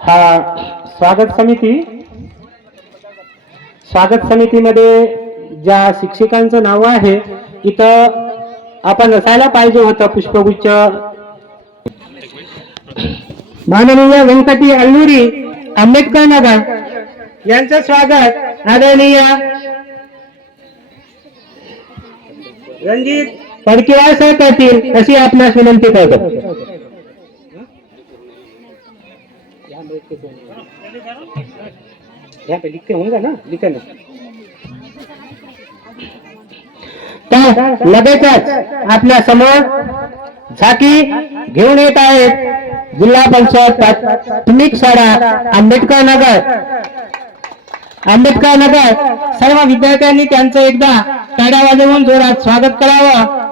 हा स्वागत समितीमध्ये ज्या शिक्षकांचं नाव आहे इथं आपण असायला पाहिजे होतं पुष्पगुच्छ. माननीय व्यंकटी अल्लुरी आंबेडकर नगर यांचं स्वागत आदरणीय रणजित फडकेवार सर करतील अशी आपणास विनंती करतो. यहाँ पे लिखते होंगे ना, लिखे ना. तर लगेचच आपल्या समोर झाकी घेऊन येत आहेत जिल्हा पंचायत प्राथमिक शाळा आंबेडकर नगर सर्व विद्यार्थ्यांनी त्यांचं एकदा टाळ्या वाजवून जोरात स्वागत करावं.